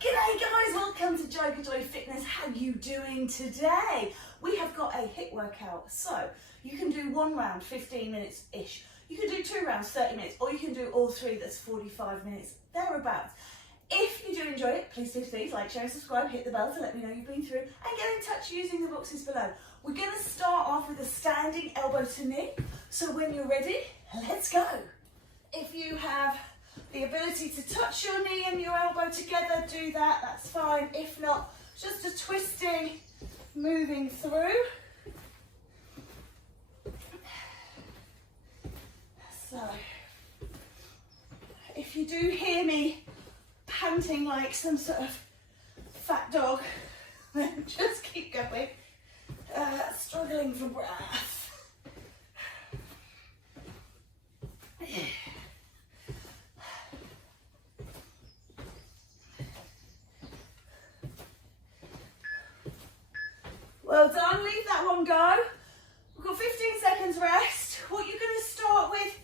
G'day guys, welcome to JoeGa Joy Fitness. How you doing today? We have got a HIIT workout, so you can do one round, 15 minutes-ish. You can do 2 rounds, 30 minutes, or you can do all 3, that's 45 minutes, thereabouts. If you do enjoy it, please like, share and subscribe, hit the bell to let me know you've been through, and get in touch using the boxes below. We're going to start off with a standing elbow to knee, so when you're ready, let's go. If you have the ability to touch your knee and your elbow together, do that, that's fine. If not, just a twisting, moving through. So, if you do hear me panting like some sort of fat dog, then just keep going. Struggling for breath. Well done, leave that one go. We've got 15 seconds rest. What you're going to start with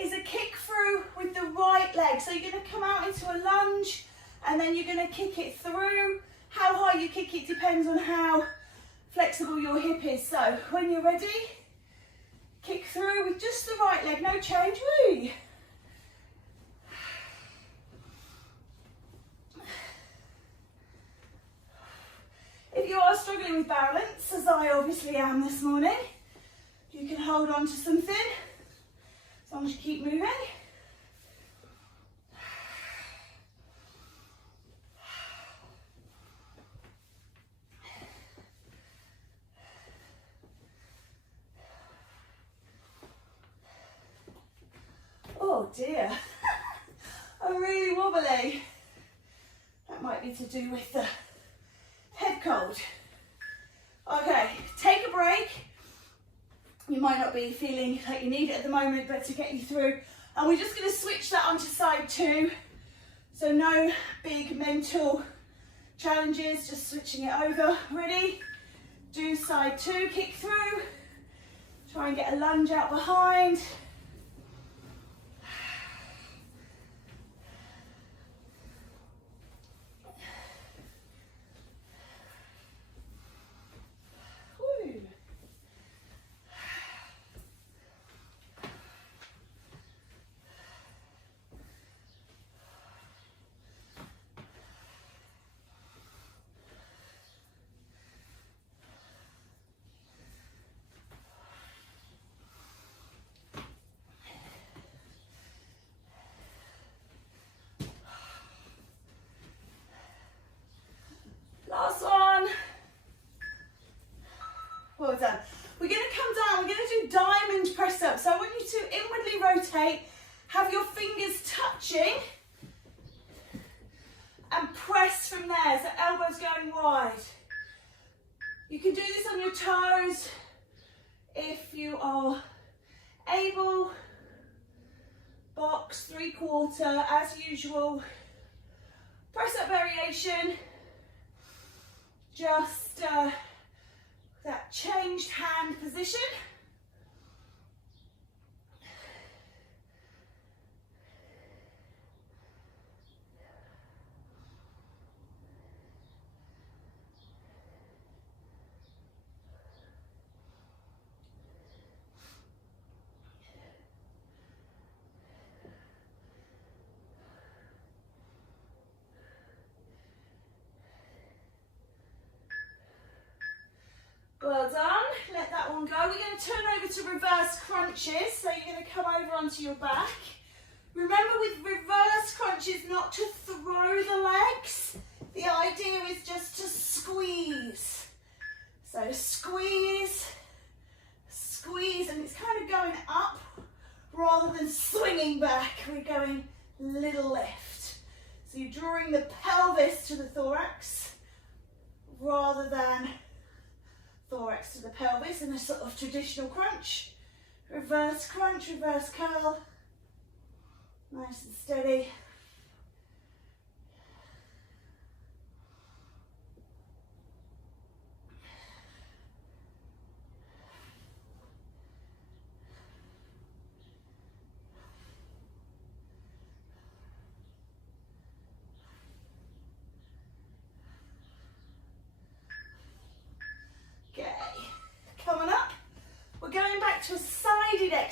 is a kick through with the right leg. So you're going to come out into a lunge and then you're going to kick it through. How high you kick it depends on how flexible your hip is. So when you're ready, kick through with just the right leg, no change. Woo! If you are struggling with balance, as I obviously am this morning, you can hold on to something as long as you keep moving. Oh dear, I'm really wobbly. That might be to do with the head cold. Okay, take a break. You might not be feeling like you need it at the moment, but to get you through. And we're just going to switch that onto side 2. So no big mental challenges, just switching it over. Ready? Do side 2, kick through. Try and get a lunge out behind. Last one. Well done. We're going to come down, we're going to do diamond press up. So I want you to inwardly rotate, have your fingers touching and press from there, so elbows going wide. You can do this on your toes if you are able. Box, 3/4 as usual. Press up variation. Just that changed hand position. Well done, let that one go. We're going to turn over to reverse crunches. So you're going to come over onto your back. Remember with reverse crunches not to throw the legs. The idea is just to squeeze. So squeeze, squeeze, and it's kind of going up rather than swinging back. We're going little lift. So you're drawing the pelvis to the thorax rather than thorax to the pelvis in a sort of traditional crunch. Reverse crunch, reverse curl. Nice and steady.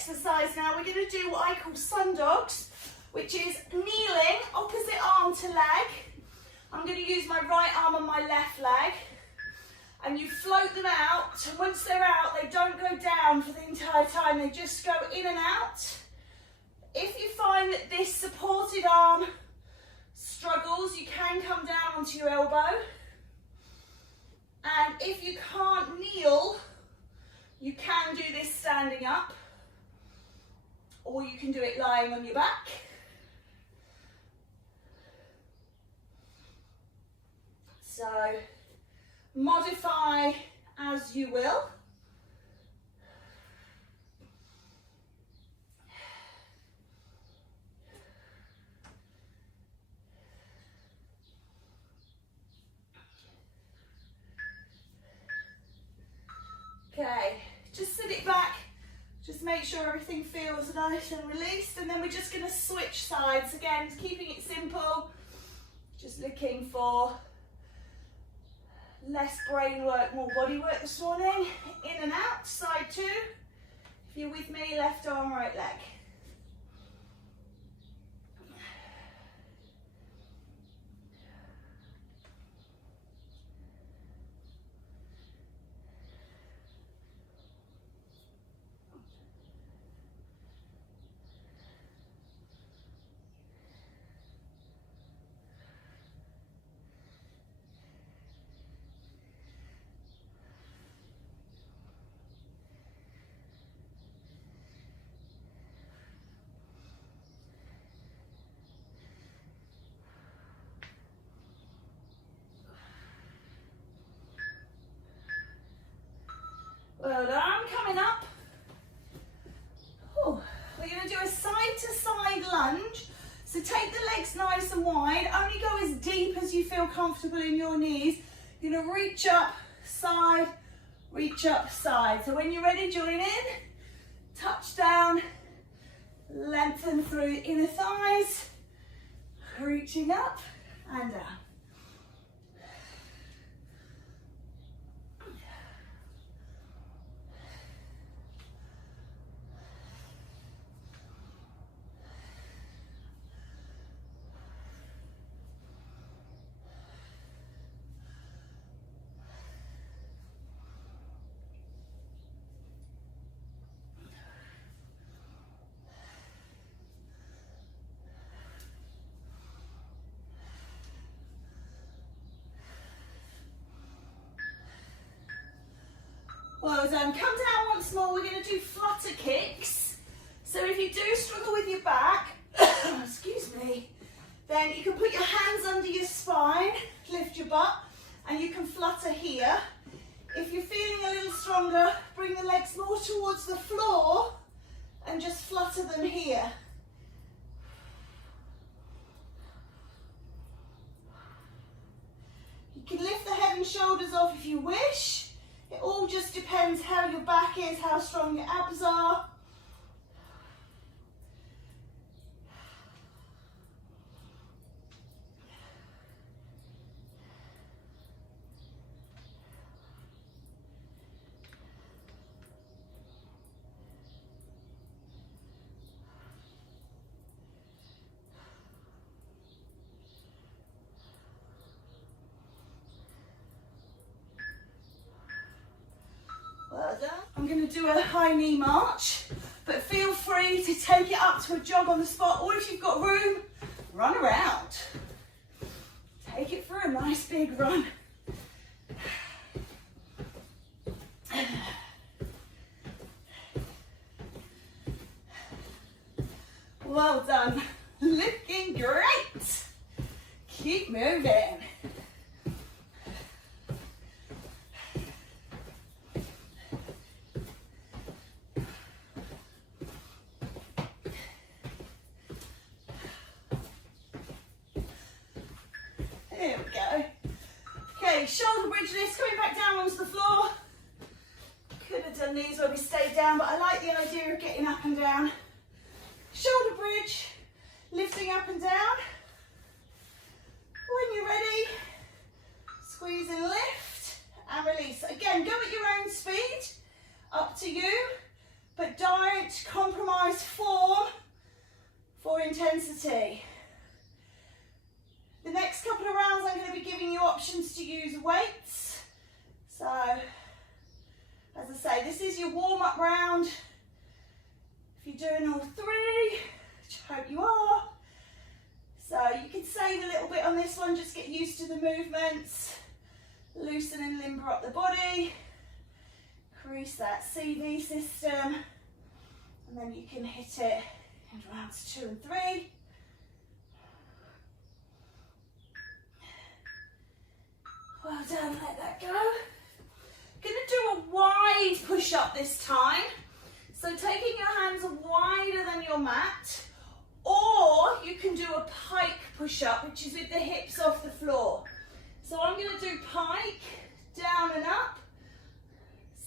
exercise now. We're going to do what I call sun dogs, which is kneeling, opposite arm to leg. I'm going to use my right arm on my left leg. And you float them out, and once they're out, they don't go down for the entire time, they just go in and out. If you find that this supported arm struggles, you can come down onto your elbow. And if you can't kneel, you can do this standing up, or you can do it lying on your back. So, modify as you will. Okay, just sit it back, just make sure everything feels nice and released, and then we're just going to switch sides again, keeping it simple, just looking for less brain work, more body work this morning. In and out, side two. If you're with me, left arm, right leg. Well done, coming up. Ooh. We're going to do a side to side lunge. So take the legs nice and wide, only go as deep as you feel comfortable in your knees. You're going to reach up, side, reach up, side. So when you're ready, join in, touch down, lengthen through the inner thighs, reaching up and down. Well done. Come down once more. We're going to do flutter kicks. So if you do struggle with your back, excuse me, then you can put your hands under your spine, lift your butt, and you can flutter here. If you're feeling a little stronger, bring the legs more towards the floor and just flutter them here. You can lift the head and shoulders off if you wish. It all just depends how your back is, how strong your abs are. Well done. I'm going to do a high knee march, but feel free to take it up to a jog on the spot, or if you've got room, run around. Take it for a nice big run. Well done. Looking great. Keep moving. There we go. Okay, shoulder bridge lifts, coming back down onto the floor. Could have done these where we stayed down, but I like the idea of getting up and down. Shoulder bridge, lifting up and down. When you're ready, squeeze and lift and release. Again, go at your own speed, up to you, but don't compromise use weights. So, as I say, this is your warm-up round. If you're doing all three, which I hope you are. So you can save a little bit on this one, just get used to the movements. Loosen and limber up the body. Increase that CV system. And then you can hit it in rounds 2 and 3. Well done, let that go. Gonna do a wide push-up this time. So taking your hands wider than your mat, or you can do a pike push-up, which is with the hips off the floor. So I'm gonna do pike, down and up.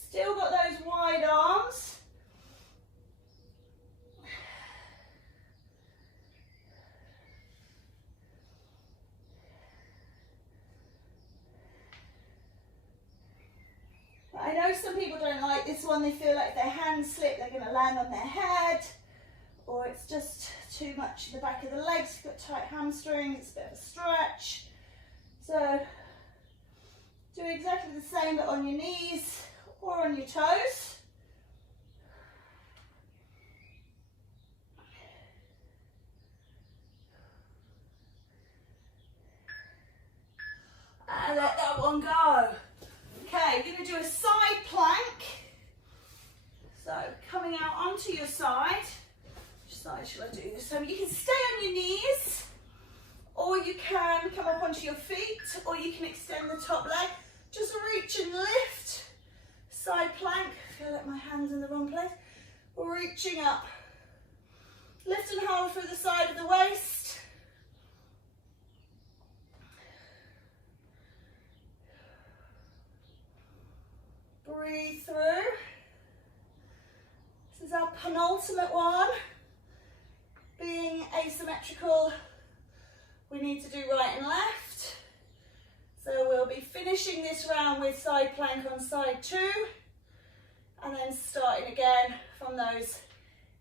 Still got those wide arms. I know some people don't like this one. They feel like if their hands slip, they're going to land on their head, or it's just too much in the back of the legs. You've got tight hamstrings, it's a bit of a stretch. So do exactly the same, but on your knees or on your toes. And let that one go. Okay, you're going to do a side plank. So coming out onto your side. Which side shall I do this time? You can stay on your knees, or you can come up onto your feet, or you can extend the top leg. Just reach and lift. Side plank. I feel like my hand's in the wrong place. Reaching up. Lift and hold through the side of the waist. Breathe through. This is our penultimate one. Being asymmetrical, we need to do right and left. So we'll be finishing this round with side plank on side 2, and then starting again from those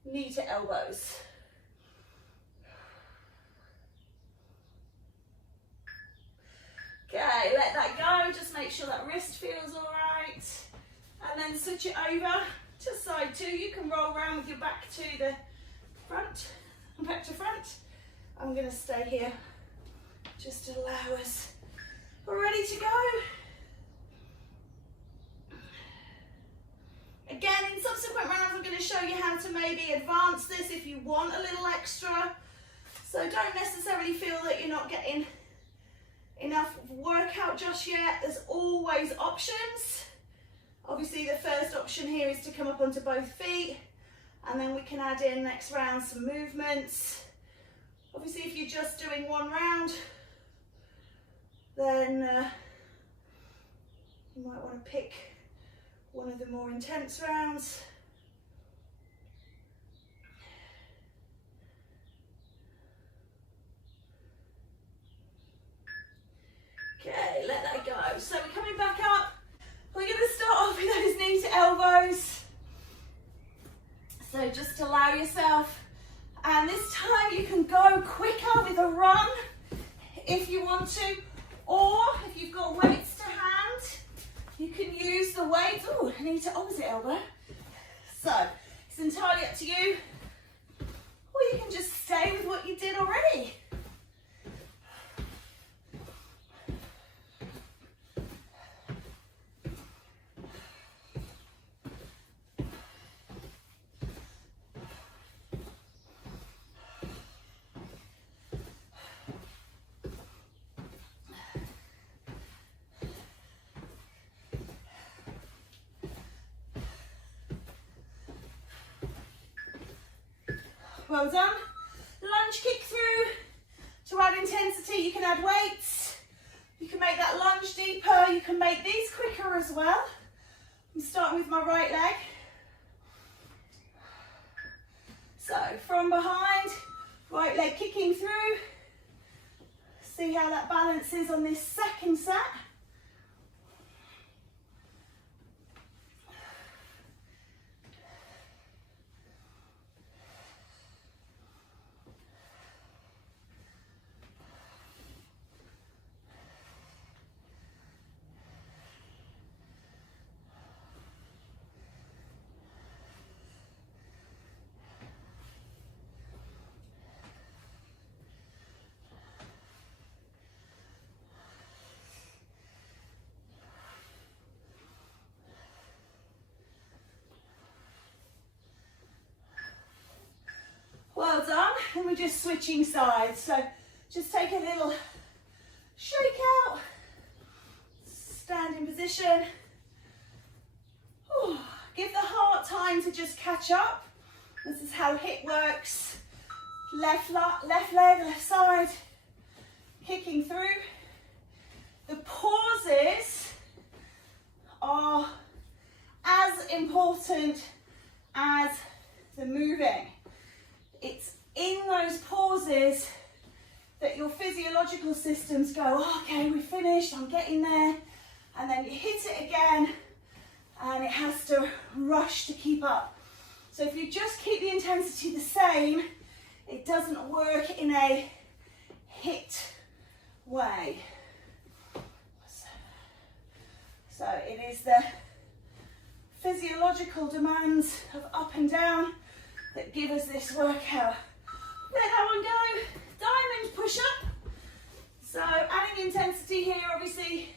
knee to elbows. Okay, let that go. Just make sure that wrist feels all right. And then switch it over to side 2. You can roll around with your back to the front, back to front. I'm going to stay here just to allow us. We're ready to go. Again, in subsequent rounds, I'm going to show you how to maybe advance this if you want a little extra. So don't necessarily feel that you're not getting enough workout just yet. There's always options. Obviously, the first option here is to come up onto both feet, and then we can add in next round some movements. Obviously, if you're just doing one round, then you might want to pick one of the more intense rounds. Okay, let that go. So we're coming back up. We're going to start off with those knee to elbows. So just allow yourself, and this time you can go quicker with a run if you want to, or if you've got weights to hand, you can use the weights. Oh, knee to opposite elbow. So it's entirely up to you, or you can just stay with what you did already. Well done. Lunge kick through. To add intensity, you can add weights. You can make that lunge deeper. You can make these quicker as well. I'm starting with my right leg. So from behind, right leg kicking through. See how that balance is on this second set. Well done. And we're just switching sides. So just take a little shake out, stand in position. Whew. Give the heart time to just catch up. This is how HIIT works. Left leg, left side, kicking through. The pauses are as important as the moving. It's in those pauses that your physiological systems go, oh, okay, we're finished, I'm getting there. And then you hit it again and it has to rush to keep up. So if you just keep the intensity the same, it doesn't work in a HIIT way. So it is the physiological demands of up and down that give us this workout. Let that one go. Diamond push-up. So adding intensity here, obviously,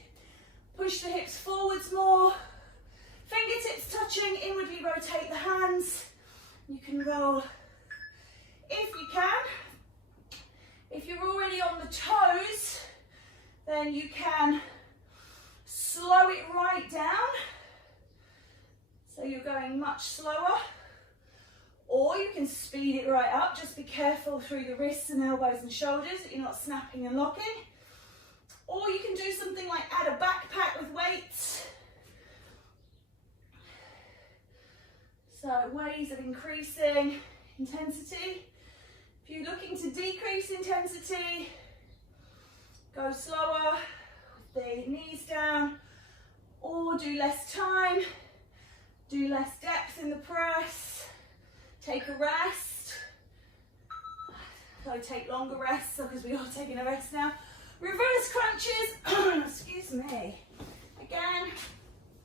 push the hips forwards more. Fingertips touching, inwardly rotate the hands. You can roll if you can. If you're already on the toes, then you can slow it right down. So you're going much slower. Or you can speed it right up. Just be careful through the wrists and elbows and shoulders that you're not snapping and locking. Or you can do something like add a backpack with weights. So ways of increasing intensity. If you're looking to decrease intensity, go slower with the knees down, or do less time, do less depth in the press, take a rest. So take longer rests because we are taking a rest now. Reverse crunches, excuse me. Again,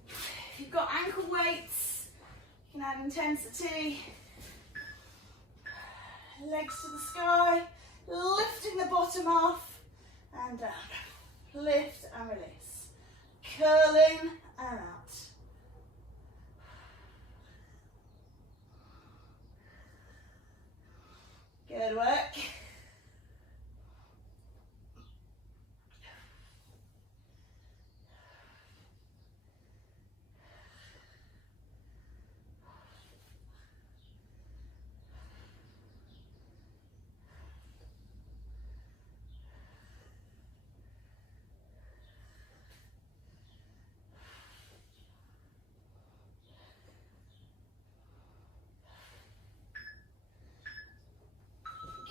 if you've got ankle weights, you can add intensity. Legs to the sky, lifting the bottom off and down. Lift and release. Curling and out. Good work.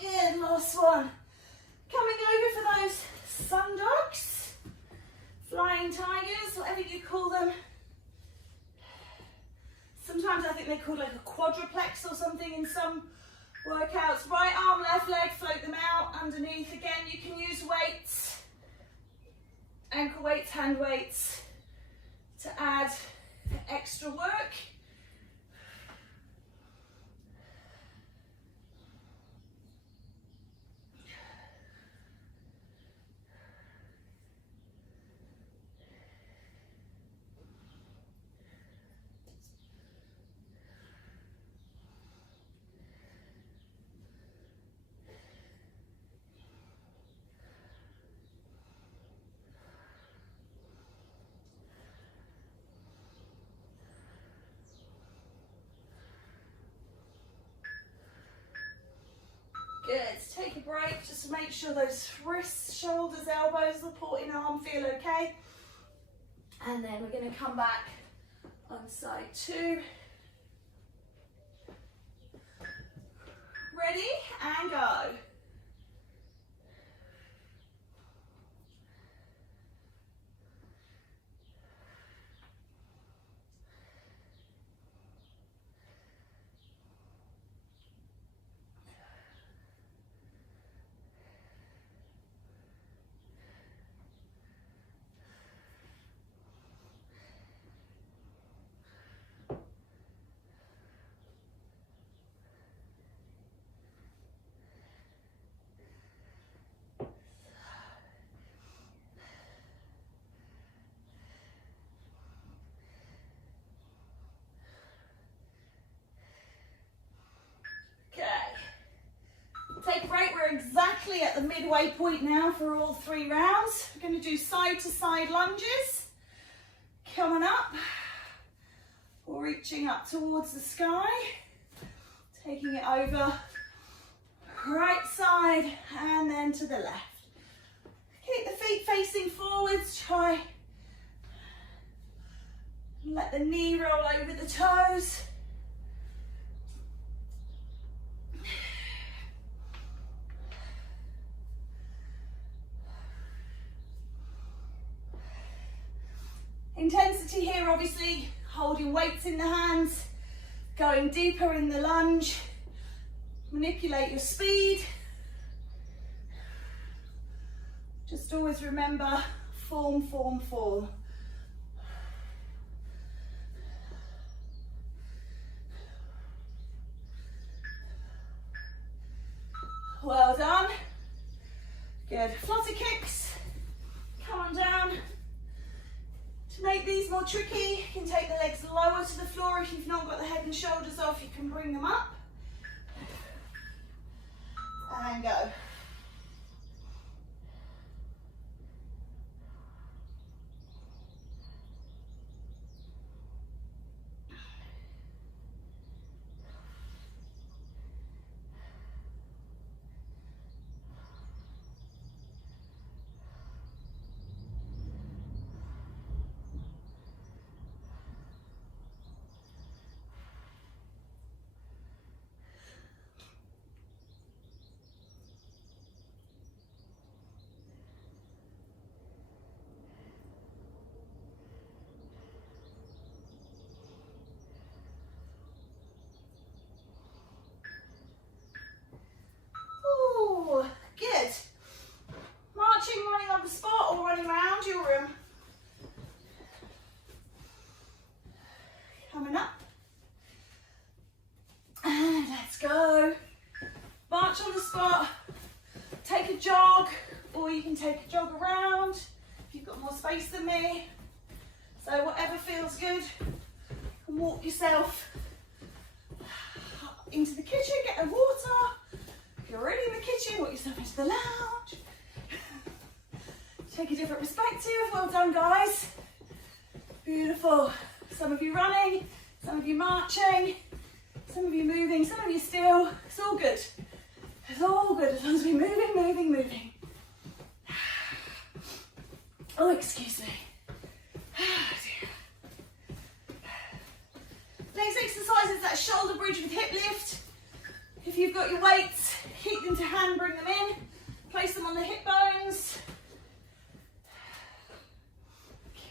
Good, last one. Coming over for those sun dogs, flying tigers, whatever you call them. Sometimes I think they're called like a quadruplex or something in some workouts. Right arm, left leg, float them out underneath. Again, you can use weights, ankle weights, hand weights to add extra work. Good, take a break, just to make sure those wrists, shoulders, elbows, supporting arm feel okay. And then we're going to come back on side two. Ready, and go. midway point now for all 3 rounds. We're going to do side to side lunges. Coming up, or reaching up towards the sky. Taking it over, right side and then to the left. Keep the feet facing forwards, try and let the knee roll over the toes. Intensity here, obviously, holding weights in the hands, going deeper in the lunge, manipulate your speed. Just always remember form, form, form. Well done. Good. Flutter kicks. Come on down. To make these more tricky, you can take the legs lower to the floor. If you've not got the head and shoulders off, you can bring them up. And go. Take a jog around if you've got more space than me. So whatever feels good, you can walk yourself into the kitchen, get a water. If you're already in the kitchen, walk yourself into the lounge. Take a different perspective. Well done, guys. Beautiful. Some of you running, some of you marching, some of you moving, some of you still. It's all good. It's all good as long as we're moving, moving, moving. Oh, excuse me. Next exercise is that shoulder bridge with hip lift. If you've got your weights, keep them to hand, bring them in. Place them on the hip bones.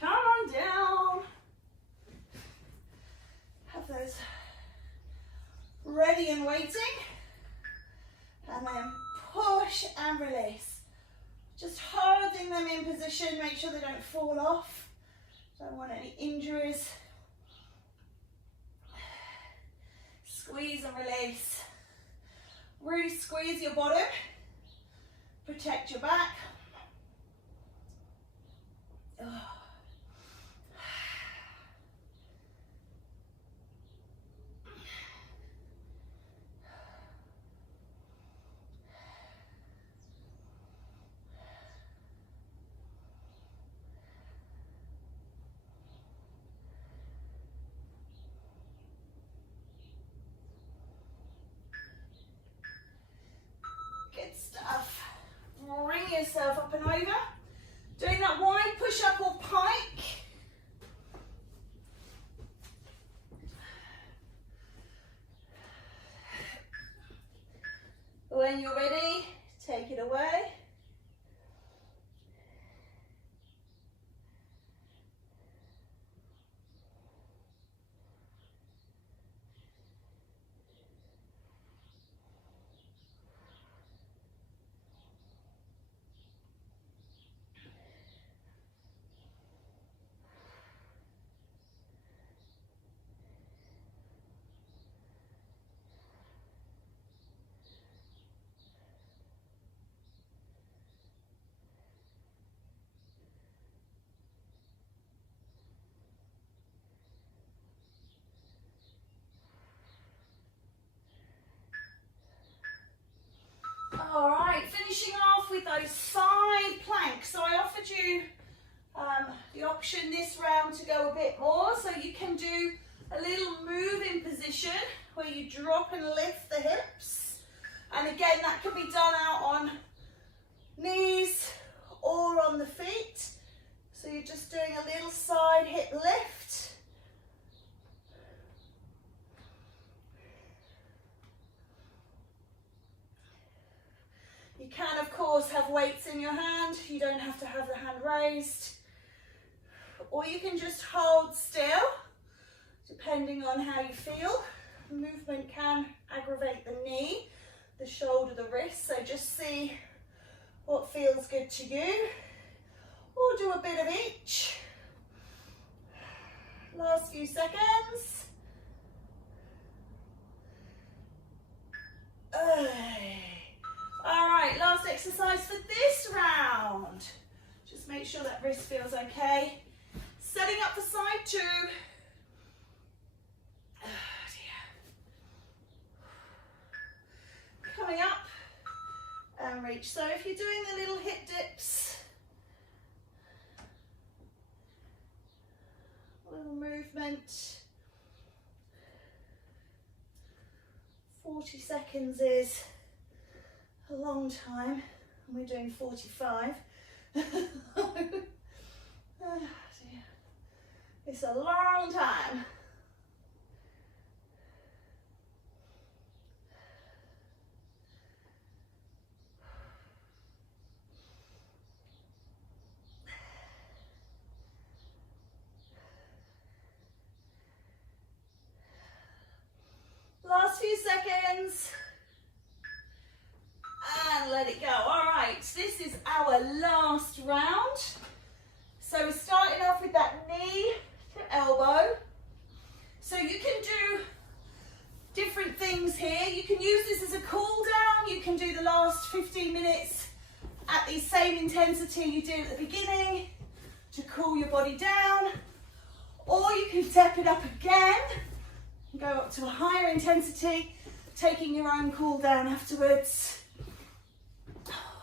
Come on down. Have those ready and waiting. And then push and release. Just holding them in position, make sure they don't fall off. Don't want any injuries. Squeeze and release. Really squeeze your bottom. Protect your back. Good stuff. Bring yourself up and over. Doing that wide push-up or pike. When you're ready, take it away. with those side planks. So I offered you the option this round to go a bit more, so you can do a little moving position where you drop and lift the hips. And again, that can be done out on knees or on the feet. So you're just doing a little side hip lift. You can, of course, have weights in your hand. You don't have to have the hand raised. Or you can just hold still, depending on how you feel. Movement can aggravate the knee, the shoulder, the wrist. So just see what feels good to you. Or do a bit of each. Last few seconds. All right, last exercise for this round. Just make sure that wrist feels okay. Setting up for side 2. Oh dear. Coming up and reach. So if you're doing the little hip dips, little movement, 40 seconds is a long time, and we're doing 45. Oh dear. It's a long time. Last few seconds. And let it go. All right, this is our last round. So we're starting off with that knee to elbow. So you can do different things here. You can use this as a cool down. You can do the last 15 minutes at the same intensity you did at the beginning to cool your body down. Or you can step it up again and go up to a higher intensity, taking your own cool down afterwards.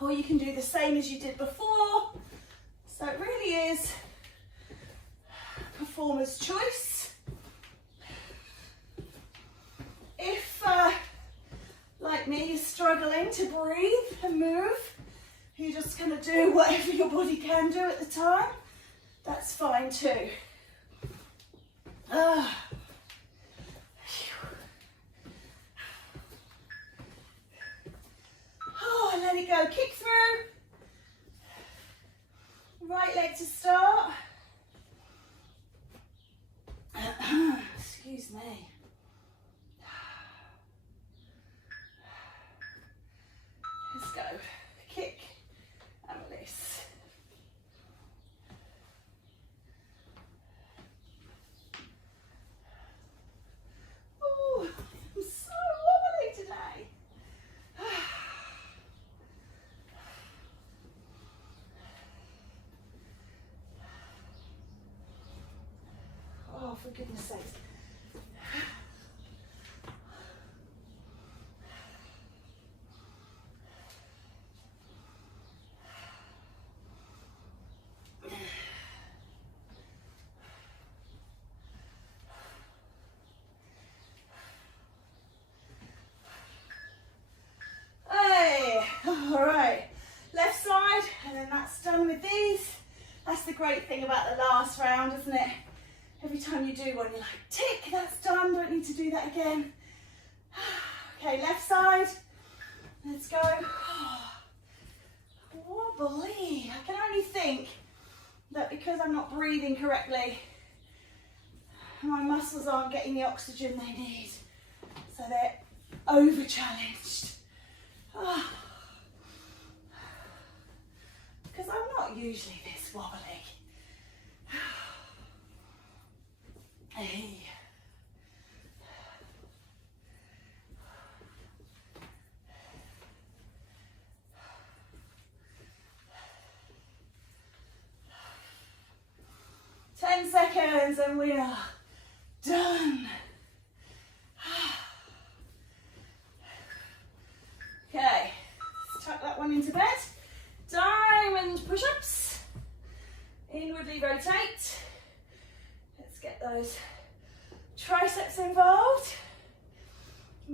Or you can do the same as you did before. So it really is performer's choice. If, like me, you're struggling to breathe and move, you're just going to do whatever your body can do at the time, that's fine too. Oh, and let it go. Kick through. Right leg to start. Excuse me. Let's go. Kick and release. Oh, I'm so wobbly today. Oh, for goodness sake. Hey, all right. Left side, and then that's done with these. That's the great thing about the last round, isn't it? Every time you do one, you're like, tick, that's done, don't need to do that again. Okay, left side, let's go. Wobbly. I can only think that because I'm not breathing correctly, my muscles aren't getting the oxygen they need. So they're over-challenged. Because I'm not usually this wobbly. Hey. Ten seconds and we are done. Okay, let's tuck that one into bed.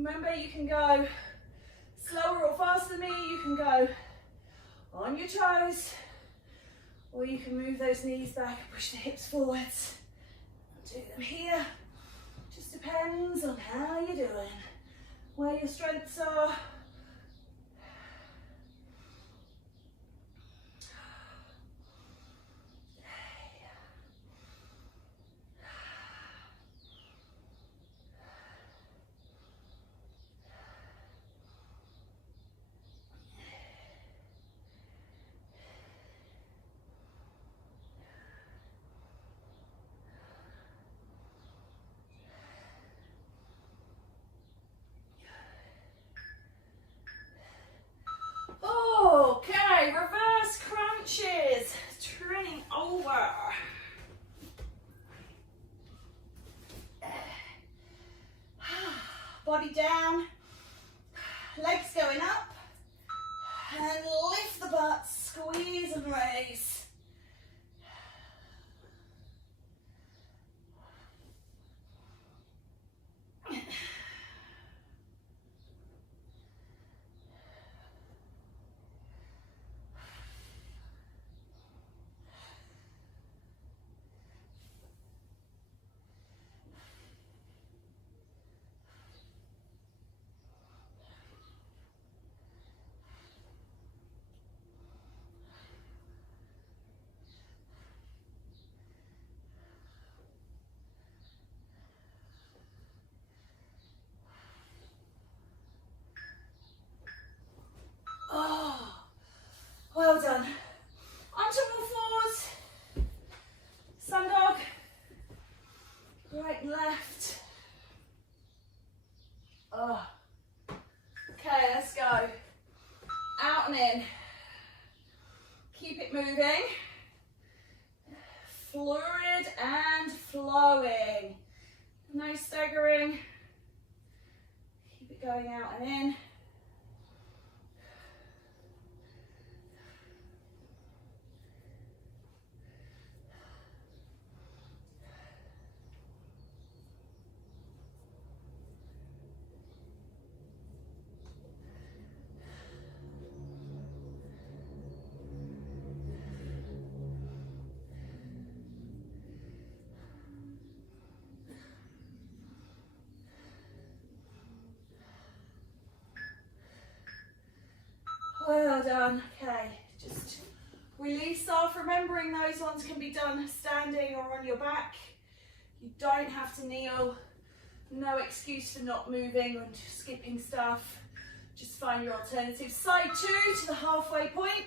Remember, you can go slower or faster than me. You can go on your toes, or you can move those knees back and push the hips forwards. Do them here. Just depends on how you're doing, where your strengths are. Okay, reverse crunches, turning over. Body down, legs going up, and lift the butt, squeeze and raise. Oh, well done. Onto all fours. Sun dog. Right and left. Oh. Okay, let's go. Out and in. Keep it moving. Fluid and flowing. No staggering. Keep it going out and in. Well done. Okay, just release off. Remembering those ones can be done standing or on your back. You don't have to kneel. No excuse for not moving or skipping stuff. Just find your alternative. Side two to the halfway point.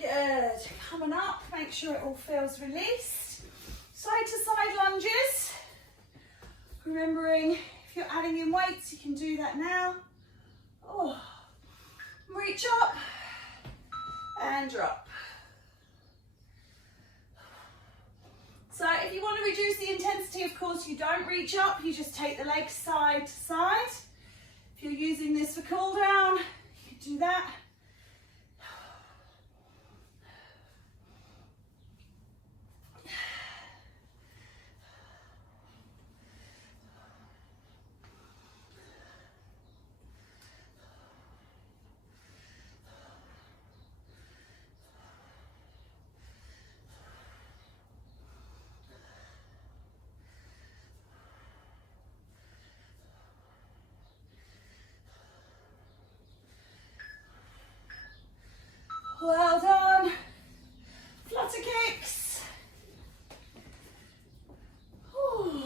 Good. Coming up, make sure it all feels released. Side to side lunges. Remembering, if you're adding in weights, you can do that now. Oh. Reach up and drop. So if you want to reduce the intensity, of course, you don't reach up, you just take the legs side to side. If you're using this for cool down, you can do that. Well done. Flutter kicks. Ooh.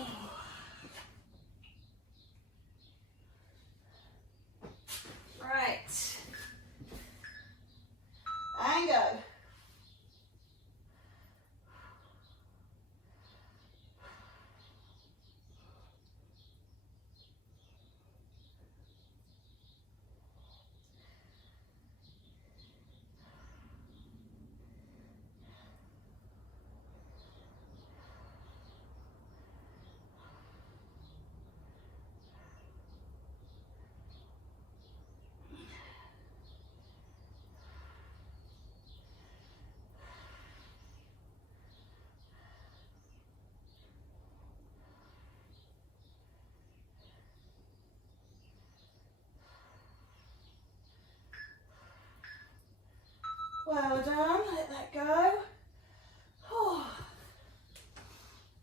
Well done, let that go.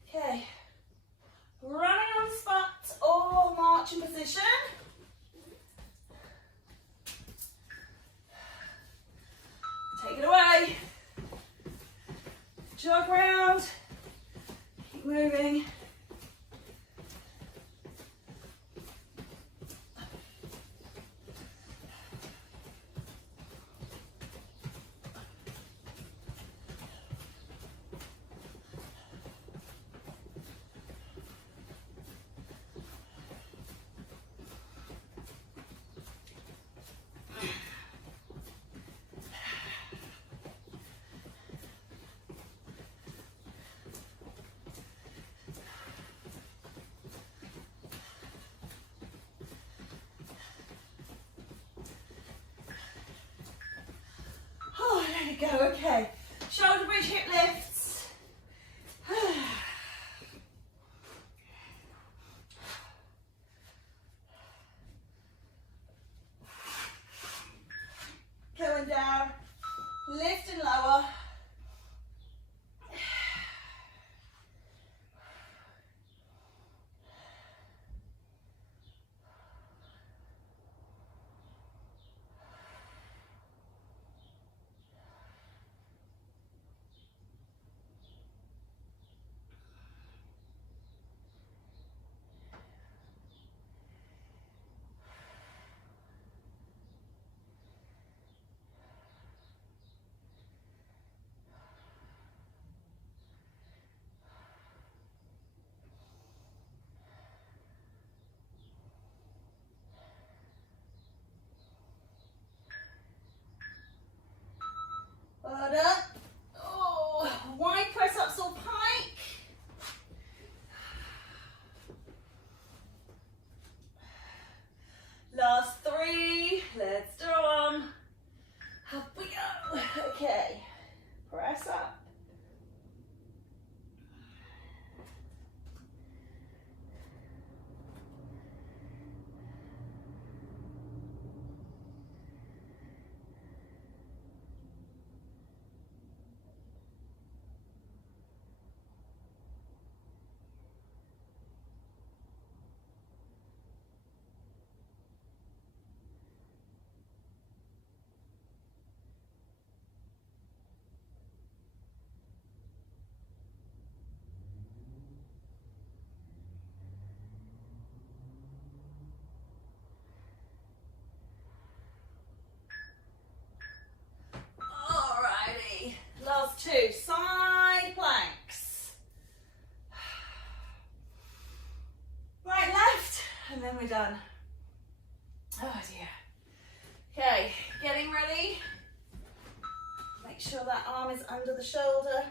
Okay, running on the spot or marching position. Take it away. Jog round, keep moving. Oh, there you go, okay. Shoulder bridge, hip lifts. Going down, lift and lower. Well done. Oh, wide press ups or pike. Last 3, let's do them. Up we go. Okay, press up. Alrighty, last 2, side planks. Right, left, and then we're done. Oh dear. Okay, getting ready. Make sure that arm is under the shoulder.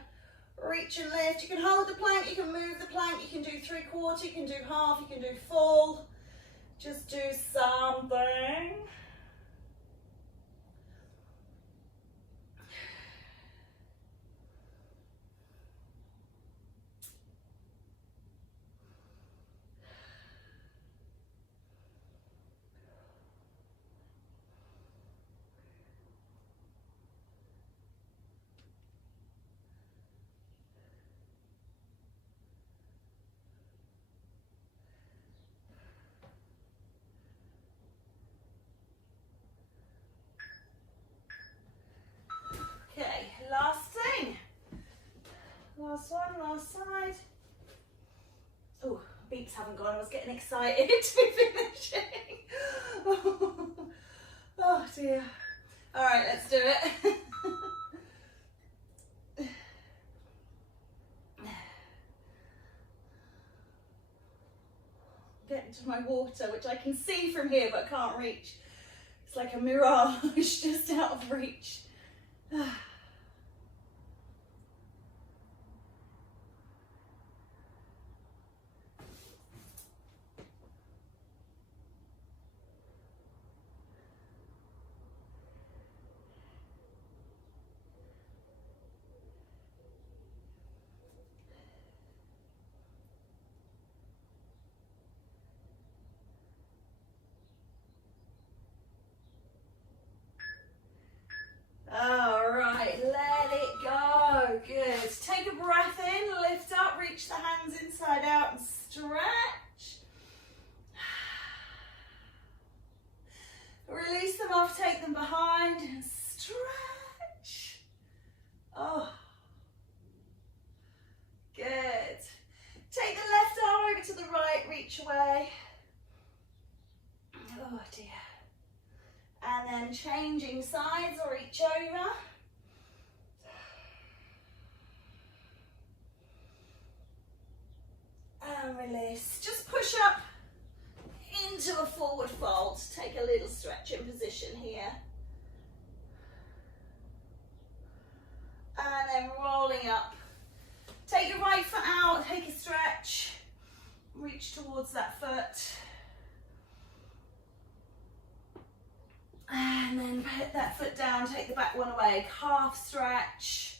Reach and lift. You can hold the plank, you can move the plank, you can do 3/4, you can do half, you can do full. Just do something. Okay, last thing. Last one, last side. Oh, beeps haven't gone. I was getting excited to be finishing. Oh dear. All right, let's do it. Getting to my water, which I can see from here but can't reach. It's like a mirage just out of reach. All right. off, take them behind and stretch. Oh, good. Take the left arm over to the right, reach away. Oh dear. And then changing sides or reach over. And release. Just push up into a forward fold. Take a little stretch in position here. And then rolling up. Take your right foot out, take a stretch. Reach towards that foot. And then put that foot down, take the back one away. Calf stretch.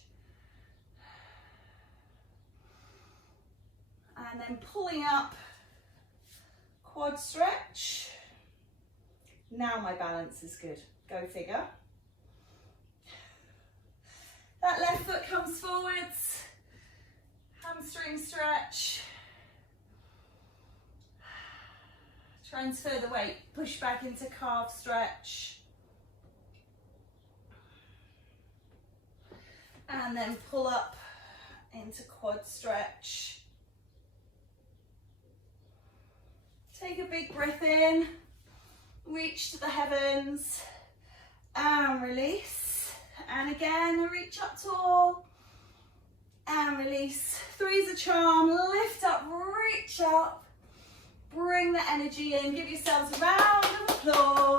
And then pulling up, quad stretch. Now my balance is good. Go figure. That left foot comes forwards. Hamstring stretch. Transfer the weight, push back into calf stretch. And then pull up into quad stretch. Take a big breath in, reach to the heavens, and release. And again, reach up tall, and release. Three's a charm, lift up, reach up, bring the energy in, give yourselves a round of applause.